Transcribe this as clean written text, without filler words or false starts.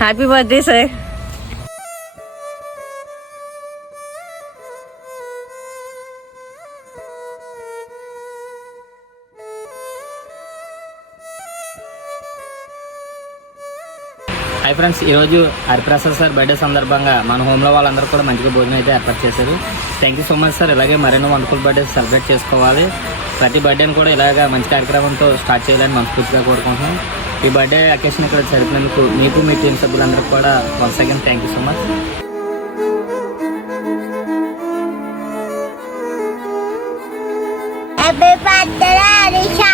Happy birthday sir. Hi friends, ఈరోజు Hariprasad sir birthday సందర్భంగా మన హోమ్లో వాళ్ళందరూ కూడా మంచిగా భోజనం అయితే ఏర్పాటు చేశారు. Thank you so much sir. ఇలాగే మరెన్నో వండర్ఫుల్ బర్త్డే సెలబ్రేట్ చేసుకోవాలి. ప్రతి బర్త్డేని కూడా ఇలాగ మంచి కార్యక్రమంతో స్టార్ట్ చేయాలని మనస్ఫూర్తిగా కోరుకుంటున్నాం. ఈ బర్త్డే అకేషన్ ఇక్కడ జరిపినందుకు మీకు మీ టీం సభ్యులందరికీ కూడా once again thank you so much. Happy birthday, Arisha.